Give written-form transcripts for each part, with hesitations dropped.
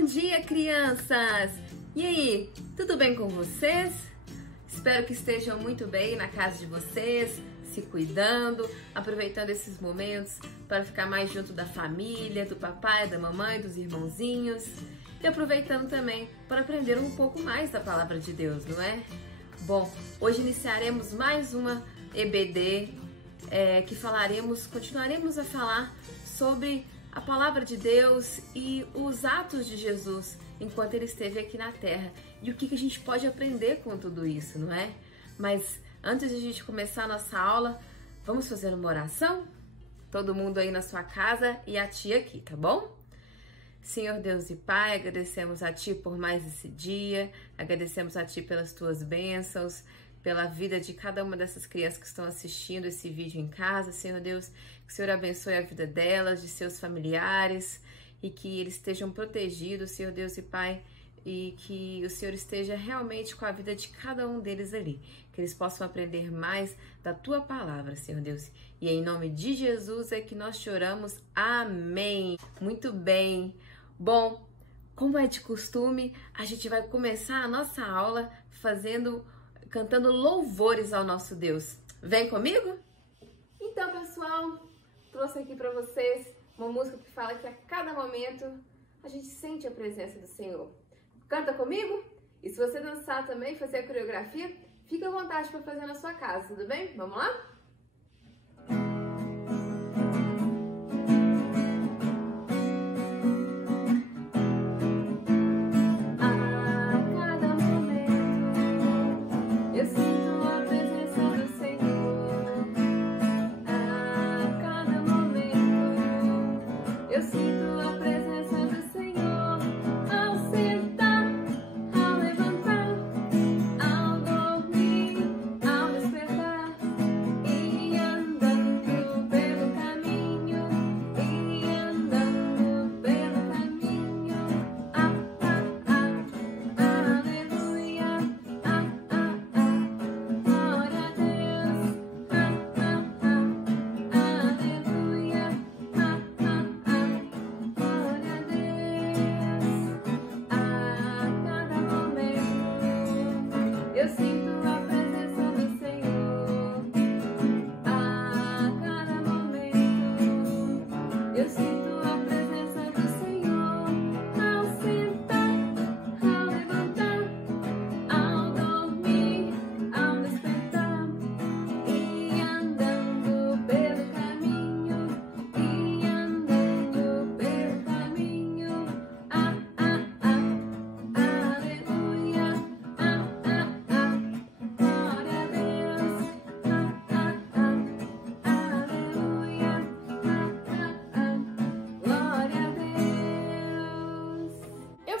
Bom dia, crianças! E aí, tudo bem com vocês? Espero que estejam muito bem na casa de vocês, se cuidando, aproveitando esses momentos para ficar mais junto da família, do papai, da mamãe, dos irmãozinhos e aproveitando também para aprender um pouco mais da palavra de Deus, não é? Bom, hoje iniciaremos mais uma EBD que continuaremos a falar sobre a palavra de Deus e os atos de Jesus enquanto ele esteve aqui na Terra e o que a gente pode aprender com tudo isso, não é? Mas antes de a gente começar a nossa aula, vamos fazer uma oração? Todo mundo aí na sua casa e a tia aqui, tá bom? Senhor Deus e Pai, agradecemos a Ti por mais esse dia, agradecemos a Ti pelas Tuas bênçãos, pela vida de cada uma dessas crianças que estão assistindo esse vídeo em casa, Senhor Deus, que o Senhor abençoe a vida delas, de seus familiares e que eles estejam protegidos, Senhor Deus e Pai, e que o Senhor esteja realmente com a vida de cada um deles ali, que eles possam aprender mais da Tua palavra, Senhor Deus. E em nome de Jesus é que nós te oramos. Amém. Muito bem. Bom, como é de costume, a gente vai começar a nossa aula cantando louvores ao nosso Deus. Vem comigo? Então, pessoal, trouxe aqui para vocês uma música que fala que a cada momento a gente sente a presença do Senhor. Canta comigo? E se você dançar também, fazer a coreografia, fica à vontade para fazer na sua casa, tudo bem? Vamos lá?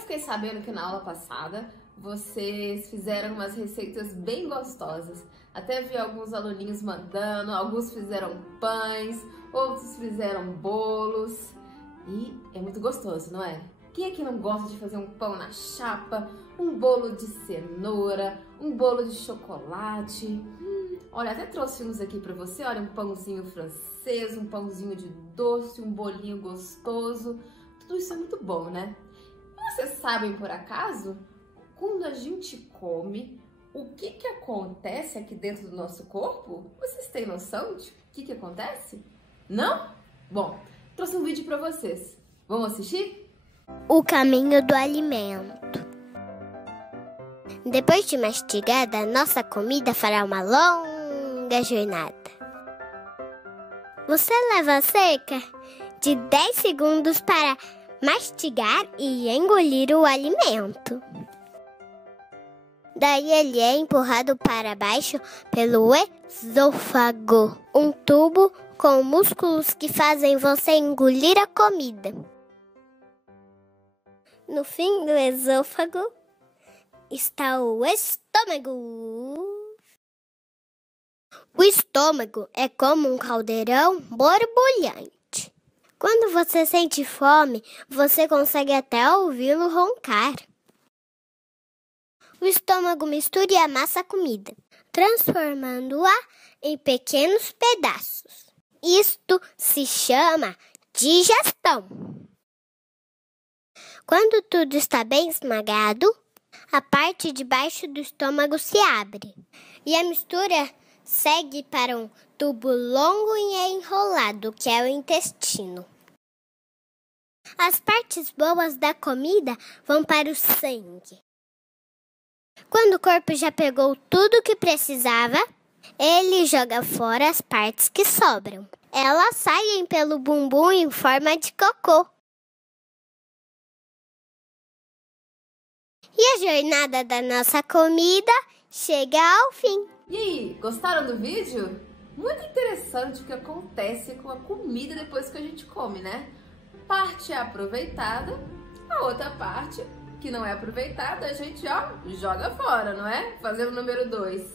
Fiquei sabendo que na aula passada vocês fizeram umas receitas bem gostosas. Até vi alguns aluninhos mandando, alguns fizeram pães, outros fizeram bolos. E é muito gostoso, não é? Quem é que não gosta de fazer um pão na chapa, um bolo de cenoura, um bolo de chocolate? Olha, até trouxe uns aqui pra você, olha, um pãozinho francês, um pãozinho de doce, um bolinho gostoso. Tudo isso é muito bom, né? Vocês sabem, por acaso, quando a gente come, o que acontece aqui dentro do nosso corpo? Vocês têm noção de o que acontece? Não? Bom, trouxe um vídeo para vocês. Vamos assistir? O caminho do alimento. Depois de mastigada, nossa comida fará uma longa jornada. Você leva cerca de 10 segundos para mastigar e engolir o alimento. Daí ele é empurrado para baixo pelo esôfago, um tubo com músculos que fazem você engolir a comida. No fim do esôfago está o estômago. O estômago é como um caldeirão borbulhante. Quando você sente fome, você consegue até ouvi-lo roncar. O estômago mistura e amassa a comida, transformando-a em pequenos pedaços. Isto se chama digestão. Quando tudo está bem esmagado, a parte de baixo do estômago se abre e a mistura segue para um tubo longo e enrolado, que é o intestino. As partes boas da comida vão para o sangue. Quando o corpo já pegou tudo o que precisava, ele joga fora as partes que sobram. Elas saem pelo bumbum em forma de cocô. E a jornada da nossa comida chega ao fim. E aí, gostaram do vídeo? Muito interessante o que acontece com a comida depois que a gente come, né? Parte é aproveitada, a outra parte, que não é aproveitada, a gente, joga fora, não é? Fazendo o número 2.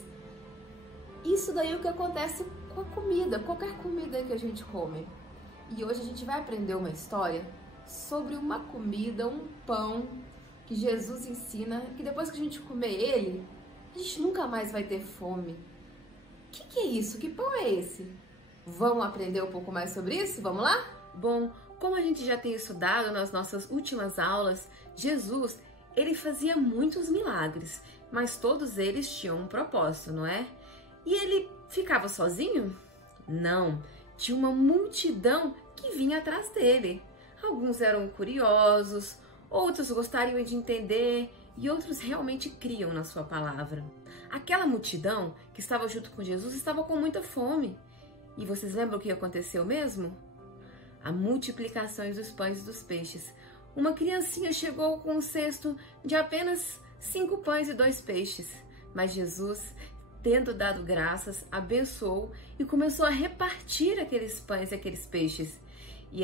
Isso daí é o que acontece com a comida, qualquer comida que a gente come. E hoje a gente vai aprender uma história sobre uma comida, um pão que Jesus ensina, que depois que a gente comer ele, a gente nunca mais vai ter fome. O que é isso? Que pão é esse? Vamos aprender um pouco mais sobre isso? Vamos lá? Bom, como a gente já tem estudado nas nossas últimas aulas, Jesus, ele fazia muitos milagres, mas todos eles tinham um propósito, não é? E ele ficava sozinho? Não, tinha uma multidão que vinha atrás dele. Alguns eram curiosos, outros gostariam de entender e outros realmente criam na sua palavra. Aquela multidão que estava junto com Jesus estava com muita fome. E vocês lembram o que aconteceu mesmo? A multiplicação dos pães e dos peixes. Uma criancinha chegou com um cesto de apenas 5 pães e 2 peixes. Mas Jesus, tendo dado graças, abençoou e começou a repartir aqueles pães e aqueles peixes. E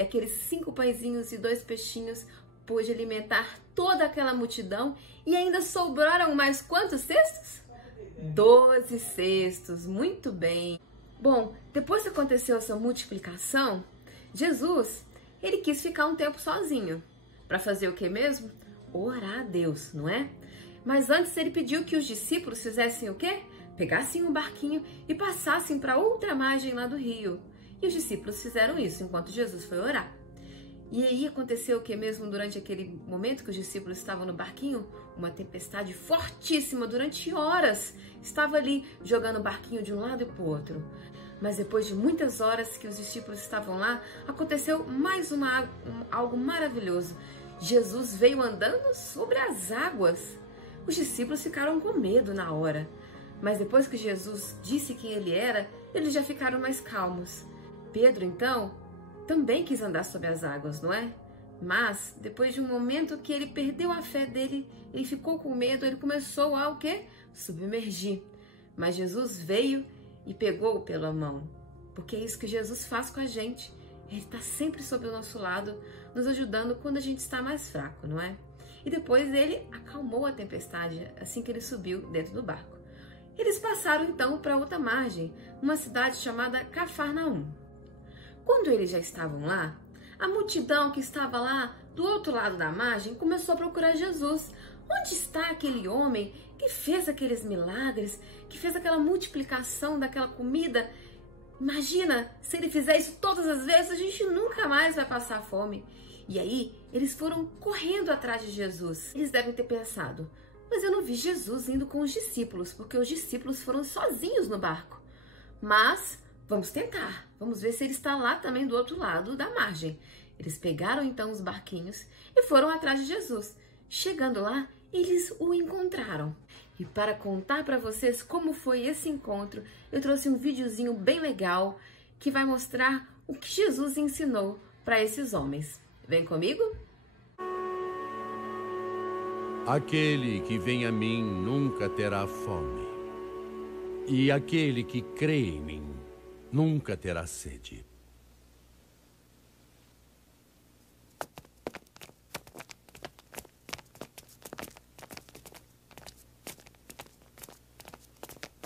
aqueles 5 pãezinhos e 2 peixinhos pôde alimentar toda aquela multidão e ainda sobraram mais quantos cestos? 12 cestos, muito bem. Bom, depois que aconteceu essa multiplicação, Jesus, ele quis ficar um tempo sozinho. Para fazer o que mesmo? Orar a Deus, não é? Mas antes ele pediu que os discípulos fizessem o quê? Pegassem um barquinho e passassem para outra margem lá do rio. E os discípulos fizeram isso enquanto Jesus foi orar. E aí aconteceu o que mesmo durante aquele momento que os discípulos estavam no barquinho? Uma tempestade fortíssima durante horas. Estava ali jogando o barquinho de um lado e para o outro. Mas depois de muitas horas que os discípulos estavam lá, aconteceu mais algo maravilhoso. Jesus veio andando sobre as águas. Os discípulos ficaram com medo na hora. Mas depois que Jesus disse quem ele era, eles já ficaram mais calmos. Pedro, então, também quis andar sobre as águas, não é? Mas, depois de um momento que ele perdeu a fé dele, ele ficou com medo, ele começou a o quê? Submergir. Mas Jesus veio e pegou-o pela mão. Porque é isso que Jesus faz com a gente. Ele está sempre sobre o nosso lado, nos ajudando quando a gente está mais fraco, não é? E depois ele acalmou a tempestade assim que ele subiu dentro do barco. Eles passaram então para outra margem, uma cidade chamada Cafarnaum. Quando eles já estavam lá, a multidão que estava lá do outro lado da margem começou a procurar Jesus. Onde está aquele homem que fez aqueles milagres, que fez aquela multiplicação daquela comida? Imagina, se ele fizer isso todas as vezes, a gente nunca mais vai passar fome. E aí, eles foram correndo atrás de Jesus. Eles devem ter pensado, mas eu não vi Jesus indo com os discípulos, porque os discípulos foram sozinhos no barco. Mas vamos tentar, vamos ver se ele está lá também do outro lado da margem. Eles pegaram então os barquinhos e foram atrás de Jesus. Chegando lá, eles o encontraram. E para contar para vocês como foi esse encontro, eu trouxe um videozinho bem legal que vai mostrar o que Jesus ensinou para esses homens. Vem comigo? Aquele que vem a mim nunca terá fome, e aquele que crê em mim nunca terá sede.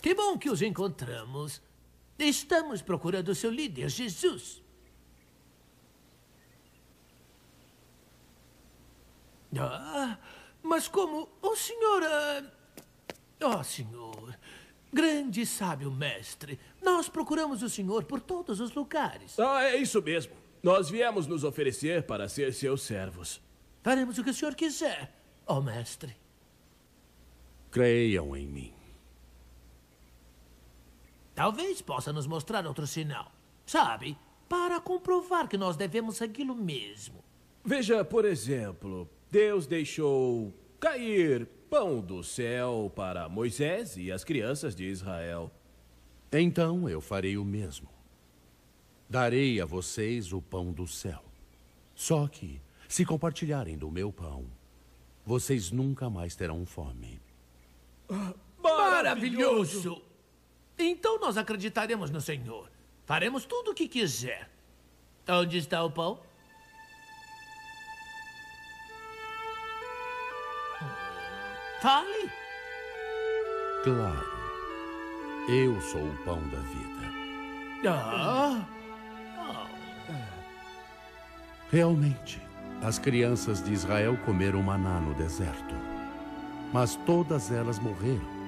Que bom que os encontramos. Estamos procurando seu líder, Jesus. Mas como o senhor... senhor, grande e sábio mestre, nós procuramos o senhor por todos os lugares. É isso mesmo. Nós viemos nos oferecer para ser seus servos. Faremos o que o senhor quiser, ó mestre. Creiam em mim. Talvez possa nos mostrar outro sinal. Sabe? Para comprovar que nós devemos segui-lo mesmo. Veja, por exemplo, Deus deixou cair pão do céu para Moisés e as crianças de Israel. Então eu farei o mesmo. Darei a vocês o pão do céu. Só que, se compartilharem do meu pão, vocês nunca mais terão fome. Maravilhoso! Então nós acreditaremos no Senhor. Faremos tudo o que quiser. Onde está o pão? Fale! Claro, eu sou o pão da vida. Realmente, as crianças de Israel comeram maná no deserto, mas todas elas morreram.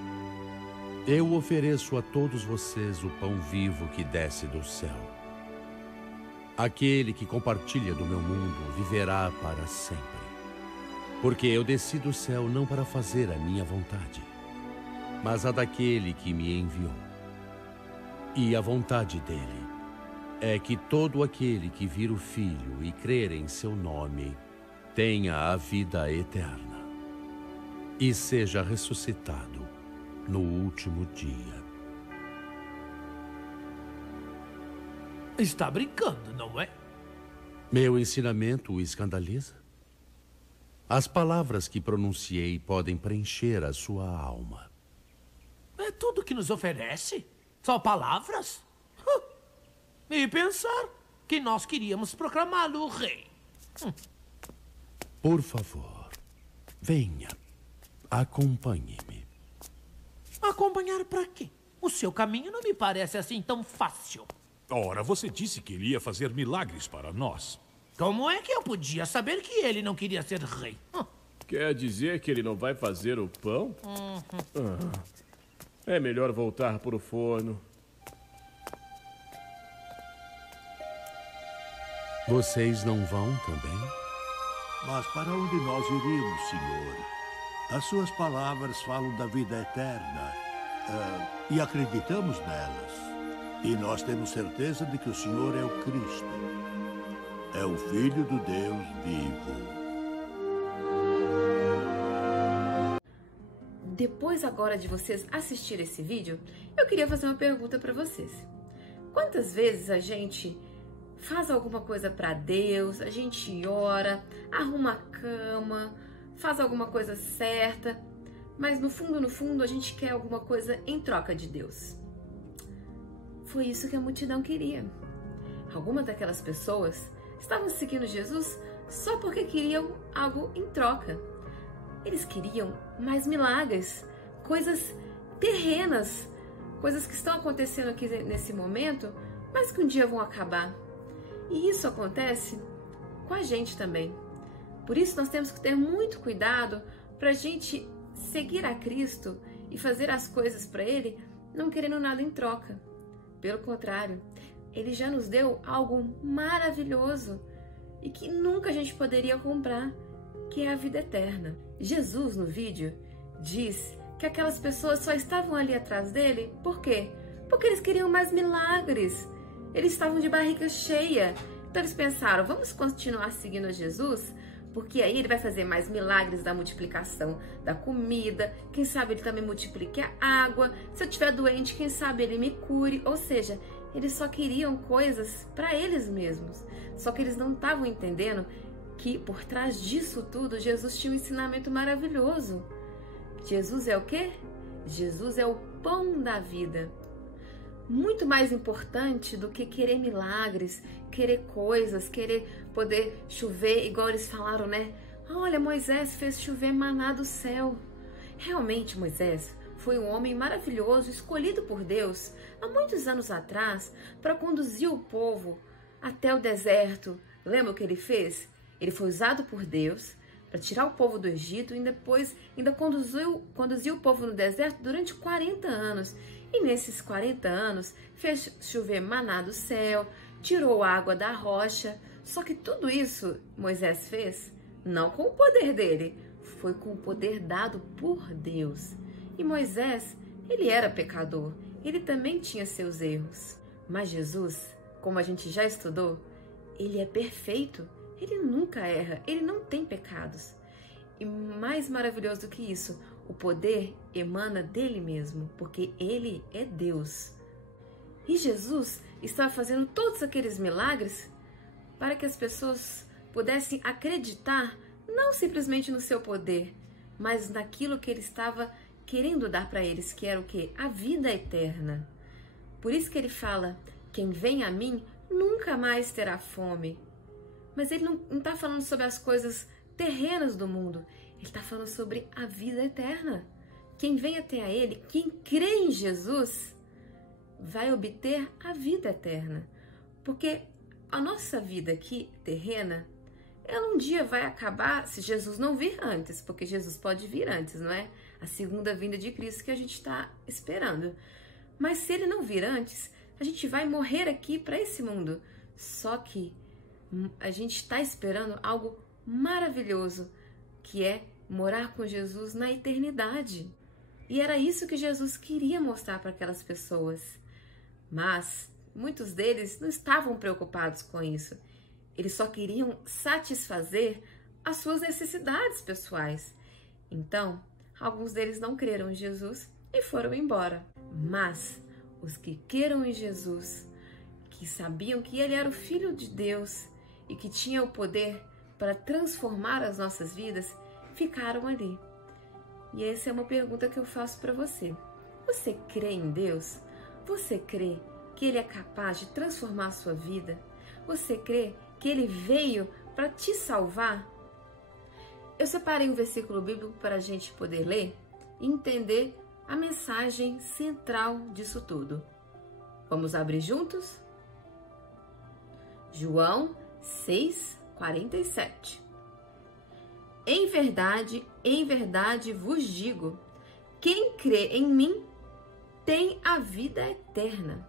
Eu ofereço a todos vocês o pão vivo que desce do céu. Aquele que compartilha do meu mundo viverá para sempre. Porque eu desci do céu não para fazer a minha vontade, mas a daquele que me enviou. E a vontade dele é que todo aquele que vir o Filho e crer em seu nome tenha a vida eterna e seja ressuscitado no último dia. Está brincando, não é? Meu ensinamento o escandaliza? As palavras que pronunciei podem preencher a sua alma. É tudo que nos oferece? Só palavras? E pensar que nós queríamos proclamá-lo rei. Por favor, venha. Acompanhe-me. Acompanhar para quê? O seu caminho não me parece assim tão fácil. Ora, você disse que iria fazer milagres para nós. Como é que eu podia saber que ele não queria ser rei? Quer dizer que ele não vai fazer o pão? É melhor voltar para o forno. Vocês não vão também? Mas para onde nós iríamos, Senhor? As suas palavras falam da vida eterna e acreditamos nelas. E nós temos certeza de que o Senhor é o Cristo. É o Filho do Deus vivo. Depois agora de vocês assistirem esse vídeo, eu queria fazer uma pergunta para vocês. Quantas vezes a gente faz alguma coisa para Deus, a gente ora, arruma a cama, faz alguma coisa certa, mas no fundo a gente quer alguma coisa em troca de Deus? Foi isso que a multidão queria. Algumas daquelas pessoas estavam seguindo Jesus só porque queriam algo em troca. Eles queriam mais milagres, coisas terrenas, coisas que estão acontecendo aqui nesse momento, mas que um dia vão acabar. E isso acontece com a gente também. Por isso nós temos que ter muito cuidado para a gente seguir a Cristo e fazer as coisas para Ele, não querendo nada em troca. Pelo contrário, Ele já nos deu algo maravilhoso e que nunca a gente poderia comprar, que é a vida eterna. Jesus, no vídeo, diz que aquelas pessoas só estavam ali atrás dele, por quê? Porque eles queriam mais milagres. Eles estavam de barriga cheia. Então eles pensaram, vamos continuar seguindo a Jesus, porque aí ele vai fazer mais milagres da multiplicação da comida, quem sabe ele também multiplique a água, se eu estiver doente, quem sabe ele me cure. Ou seja, eles só queriam coisas para eles mesmos. Só que eles não estavam entendendo que por trás disso tudo, Jesus tinha um ensinamento maravilhoso. Jesus é o quê? Jesus é o pão da vida. Muito mais importante do que querer milagres, querer coisas, querer poder chover, igual eles falaram, né? Olha, Moisés fez chover maná do céu. Realmente, Moisés foi um homem maravilhoso, escolhido por Deus há muitos anos atrás para conduzir o povo até o deserto. Lembra o que ele fez? Ele foi usado por Deus para tirar o povo do Egito e depois ainda conduziu o povo no deserto durante 40 anos. E nesses 40 anos fez chover maná do céu, tirou água da rocha. Só que tudo isso Moisés fez não com o poder dele, foi com o poder dado por Deus. E Moisés, ele era pecador, ele também tinha seus erros. Mas Jesus, como a gente já estudou, ele é perfeito, ele nunca erra, ele não tem pecados. E mais maravilhoso do que isso, o poder emana dele mesmo, porque ele é Deus. E Jesus estava fazendo todos aqueles milagres para que as pessoas pudessem acreditar não simplesmente no seu poder, mas naquilo que ele estava querendo dar para eles, que era o quê? A vida eterna. Por isso que ele fala, quem vem a mim nunca mais terá fome. Mas ele não está falando sobre as coisas terrenas do mundo, ele está falando sobre a vida eterna. Quem vem até a ele, quem crê em Jesus, vai obter a vida eterna. Porque a nossa vida aqui, terrena, ela um dia vai acabar se Jesus não vir antes, porque Jesus pode vir antes, não é? A segunda vinda de Cristo que a gente está esperando. Mas se ele não vir antes, a gente vai morrer aqui para esse mundo. Só que a gente está esperando algo maravilhoso, que é morar com Jesus na eternidade. E era isso que Jesus queria mostrar para aquelas pessoas. Mas muitos deles não estavam preocupados com isso. Eles só queriam satisfazer as suas necessidades pessoais. Então, alguns deles não creram em Jesus e foram embora. Mas os que creram em Jesus, que sabiam que ele era o Filho de Deus e que tinha o poder para transformar as nossas vidas, ficaram ali. E essa é uma pergunta que eu faço para você. Você crê em Deus? Você crê que ele é capaz de transformar a sua vida? Você crê que ele veio para te salvar? Eu separei um versículo bíblico para a gente poder ler e entender a mensagem central disso tudo. Vamos abrir juntos? João 6:47. Em verdade vos digo, quem crê em mim tem a vida eterna.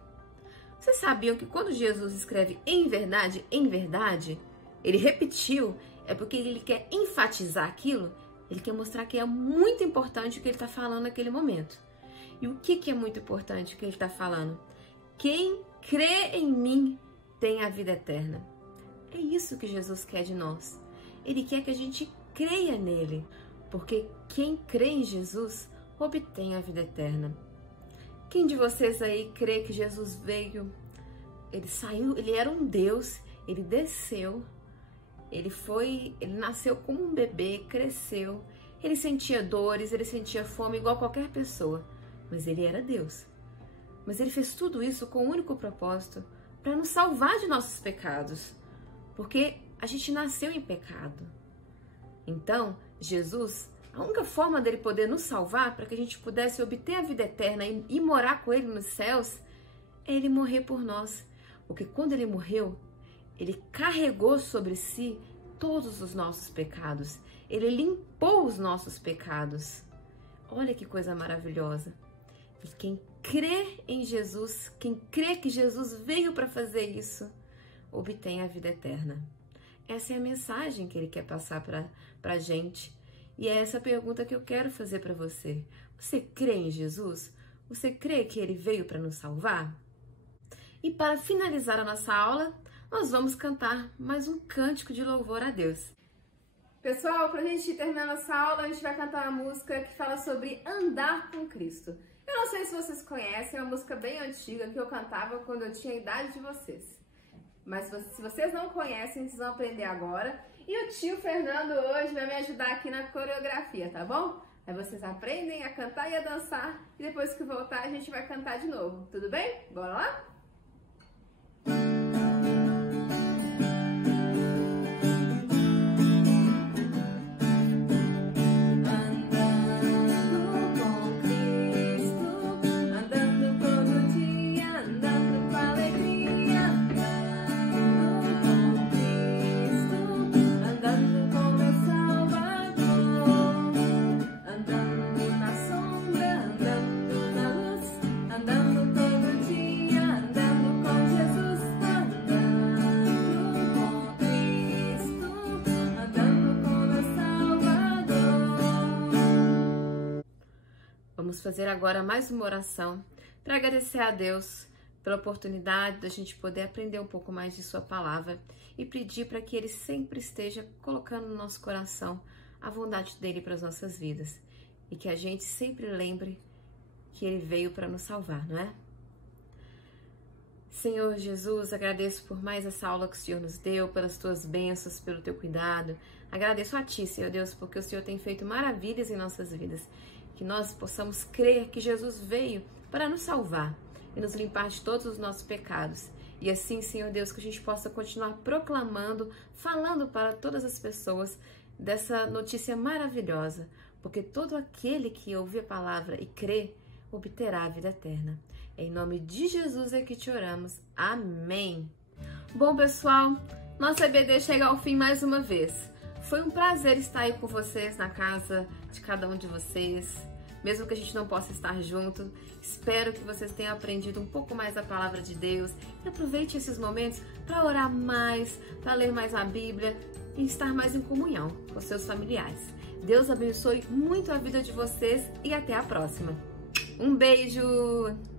Vocês sabiam que quando Jesus escreve em verdade, ele repetiu, é porque ele quer enfatizar aquilo, ele quer mostrar que é muito importante o que ele está falando naquele momento. E o que é muito importante o que ele está falando? Quem crê em mim tem a vida eterna. É isso que Jesus quer de nós. Ele quer que a gente creia nele, porque quem crê em Jesus obtém a vida eterna. Quem de vocês aí crê que Jesus veio, ele saiu, ele era um Deus, ele desceu, ele nasceu como um bebê, cresceu, ele sentia dores, ele sentia fome igual qualquer pessoa, mas ele era Deus. Mas ele fez tudo isso com o único propósito, para nos salvar de nossos pecados, porque a gente nasceu em pecado. Então, Jesus, a única forma dele poder nos salvar, para que a gente pudesse obter a vida eterna e morar com ele nos céus, é ele morrer por nós. Porque quando ele morreu, ele carregou sobre si todos os nossos pecados. Ele limpou os nossos pecados. Olha que coisa maravilhosa. E quem crê em Jesus, quem crê que Jesus veio para fazer isso, obtém a vida eterna. Essa é a mensagem que ele quer passar para a gente. E é essa pergunta que eu quero fazer para você. Você crê em Jesus? Você crê que ele veio para nos salvar? E para finalizar a nossa aula, nós vamos cantar mais um cântico de louvor a Deus. Pessoal, para a gente terminar nossa aula, a gente vai cantar uma música que fala sobre andar com Cristo. Eu não sei se vocês conhecem, é uma música bem antiga que eu cantava quando eu tinha a idade de vocês. Mas se vocês não conhecem, vocês vão aprender agora. E o tio Fernando hoje vai me ajudar aqui na coreografia, tá bom? Aí vocês aprendem a cantar e a dançar. E depois que voltar, a gente vai cantar de novo. Tudo bem? Bora lá? Andando todo dia, Vamos fazer agora mais uma oração para agradecer a Deus pela oportunidade da gente poder aprender um pouco mais de sua palavra e pedir para que Ele sempre esteja colocando no nosso coração a vontade dEle para as nossas vidas e que a gente sempre lembre que Ele veio para nos salvar, não é? Senhor Jesus, agradeço por mais essa aula que o Senhor nos deu, pelas Tuas bênçãos, pelo Teu cuidado. Agradeço a Ti, Senhor Deus, porque o Senhor tem feito maravilhas em nossas vidas. Que nós possamos crer que Jesus veio para nos salvar e nos limpar de todos os nossos pecados. E assim, Senhor Deus, que a gente possa continuar proclamando, falando para todas as pessoas dessa notícia maravilhosa, porque todo aquele que ouvir a palavra e crê, obterá a vida eterna. Em nome de Jesus é que te oramos. Amém. Bom, pessoal, nosso EBD chega ao fim mais uma vez. Foi um prazer estar aí com vocês na casa de cada um de vocês. Mesmo que a gente não possa estar junto, espero que vocês tenham aprendido um pouco mais a palavra de Deus e aproveite esses momentos para orar mais, para ler mais a Bíblia e estar mais em comunhão com seus familiares. Deus abençoe muito a vida de vocês e até a próxima. Um beijo!